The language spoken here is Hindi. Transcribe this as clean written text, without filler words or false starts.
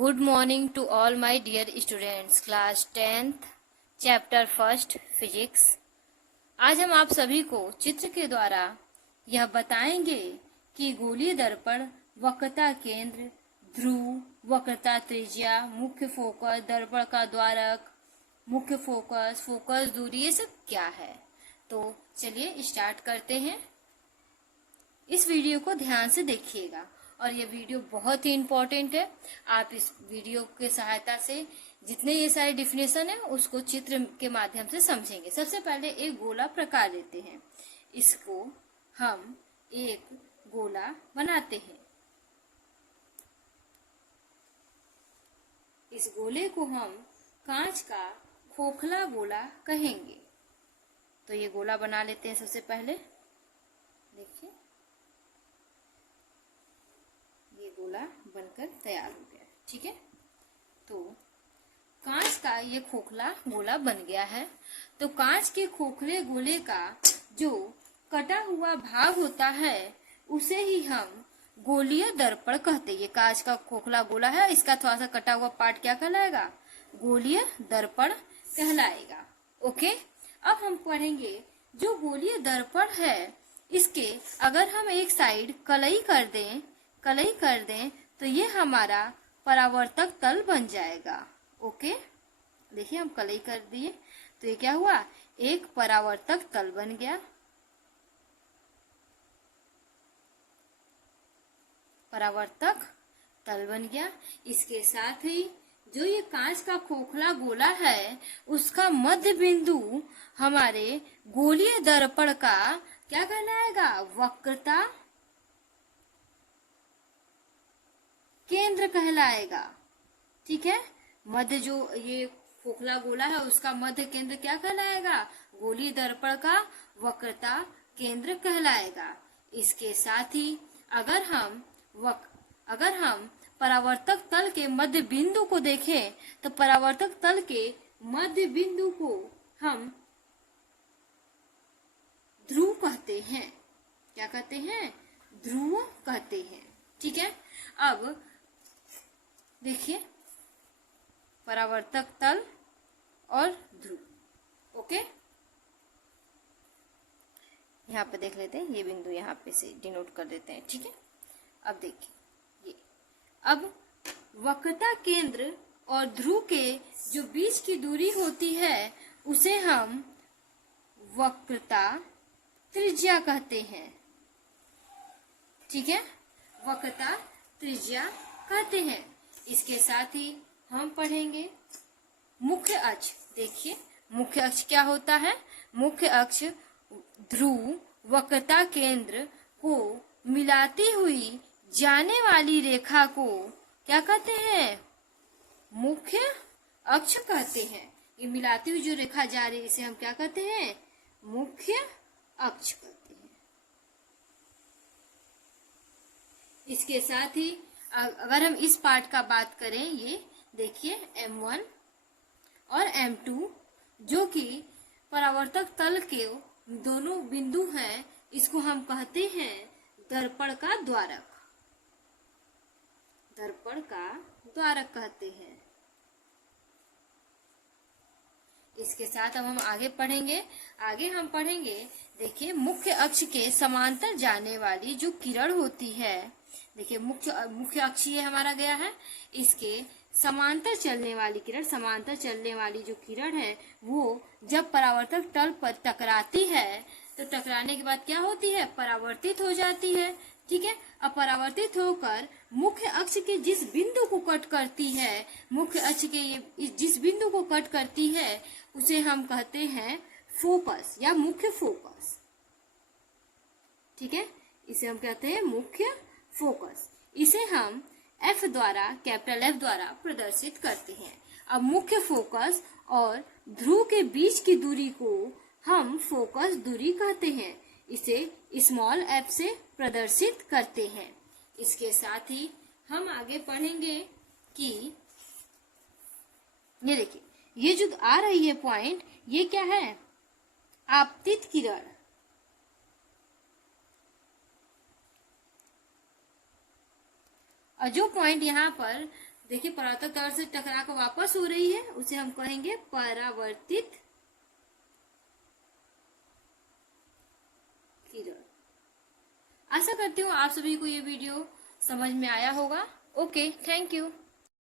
Good morning to all my dear students, class 10th, chapter first physics. आज हम आप सभी को चित्र के द्वारा यह बताएंगे कि गोलीय दर्पण, वक्रता केंद्र, ध्रुव, वक्रता त्रिज्या, मुख्य फोकस, दर्पण का द्वारक, मुख्य फोकस, फोकस दूरी, ये सब क्या है। तो चलिए स्टार्ट करते हैं। इस वीडियो को ध्यान से देखिएगा और ये वीडियो बहुत ही इम्पोर्टेंट है। आप इस वीडियो के सहायता से जितने ये सारे डिफिनेशन है उसको चित्र के माध्यम से समझेंगे। सबसे पहले एक गोला प्रकार लेते हैं, इसको हम एक गोला बनाते हैं। इस गोले को हम कांच का खोखला गोला कहेंगे। तो ये गोला बना लेते हैं। सबसे पहले देखिए, ये गोला बनकर तैयार हो गया, ठीक है। तो कांच का ये खोखला गोला बन गया है। तो कांच के खोखले गोले का जो कटा हुआ भाग होता है उसे ही हम गोलीय दर्पण कहते हैं। ये कांच का खोखला गोला है, इसका थोड़ा सा कटा हुआ पार्ट क्या कहलाएगा? गोलीय दर्पण कहलाएगा। ओके, अब हम पढ़ेंगे जो गोलीय दर्पण है, इसके अगर हम एक साइड कलई कर दें तो ये हमारा परावर्तक तल बन जाएगा। ओके, देखिए हम कलई कर दिए तो ये क्या हुआ? एक परावर्तक तल बन गया। परावर्तक तल बन गया। इसके साथ ही जो ये कांच का खोखला गोला है उसका मध्य बिंदु हमारे गोलीय दर्पण का क्या कहलाएगा? वक्रता केंद्र कहलाएगा, ठीक है। मध्य जो ये खोखला गोला है उसका मध्य केंद्र क्या कहलाएगा? गोलीय दर्पण का वक्रता केंद्र कहलाएगा। इसके साथ ही अगर हम परावर्तक तल के मध्य बिंदु को देखें तो परावर्तक तल के मध्य बिंदु को हम ध्रुव कहते हैं। क्या कहते हैं? ध्रुव कहते हैं, ठीक है। अब देखिए, परावर्तक तल और ध्रुव। ओके, यहाँ पे देख लेते हैं, ये बिंदु यहाँ पे से डिनोट कर देते हैं, ठीक है। अब देखिए ये, अब वक्रता केंद्र और ध्रुव के जो बीच की दूरी होती है उसे हम वक्रता त्रिज्या कहते हैं, ठीक है। वक्रता त्रिज्या कहते हैं। इसके साथ ही हम पढ़ेंगे मुख्य अक्ष। देखिए, मुख्य अक्ष क्या होता है? मुख्य अक्ष ध्रुव वक्रता केंद्र को मिलाती हुई जाने वाली रेखा को क्या कहते हैं? मुख्य अक्ष कहते हैं। ये मिलाती हुई जो रेखा जा रही है इसे हम क्या कहते हैं? मुख्य अक्ष कहते हैं। इसके साथ ही अगर हम इस पार्ट का बात करें, ये देखिए M1 और M2 जो कि परावर्तक तल के दोनों बिंदु हैं, इसको हम कहते हैं दर्पण का द्वारक। दर्पण का द्वारक कहते हैं। इसके साथ अब हम आगे पढ़ेंगे। देखिए, मुख्य अक्ष के समांतर जाने वाली जो किरण होती है, देखिए मुख्य अक्ष ये हमारा गया है, इसके समांतर चलने वाली जो किरण है वो जब परावर्तक तल पर टकराती है तो टकराने के बाद क्या होती है? परावर्तित हो जाती है, ठीक है। अब परावर्तित होकर मुख्य अक्ष के जिस बिंदु को कट करती है, जिस बिंदु को कट करती है उसे हम कहते हैं फोकस या मुख्य फोकस, ठीक है। इसे हम कहते हैं मुख्य फोकस। इसे हम F द्वारा, कैपिटल F द्वारा प्रदर्शित करते हैं। अब मुख्य फोकस और ध्रुव के बीच की दूरी को हम फोकस दूरी कहते हैं। इसे स्मॉल f से प्रदर्शित करते हैं। इसके साथ ही हम आगे पढ़ेंगे कि ये देखिए, ये जो आ रही है पॉइंट, ये क्या है? आपतित किरण। और जो पॉइंट यहाँ पर देखिए परावर्तक तल से टकरा कर वापस हो रही है, उसे हम कहेंगे परावर्तित किरण। आशा करती हूँ आप सभी को ये वीडियो समझ में आया होगा। Okay, thank you.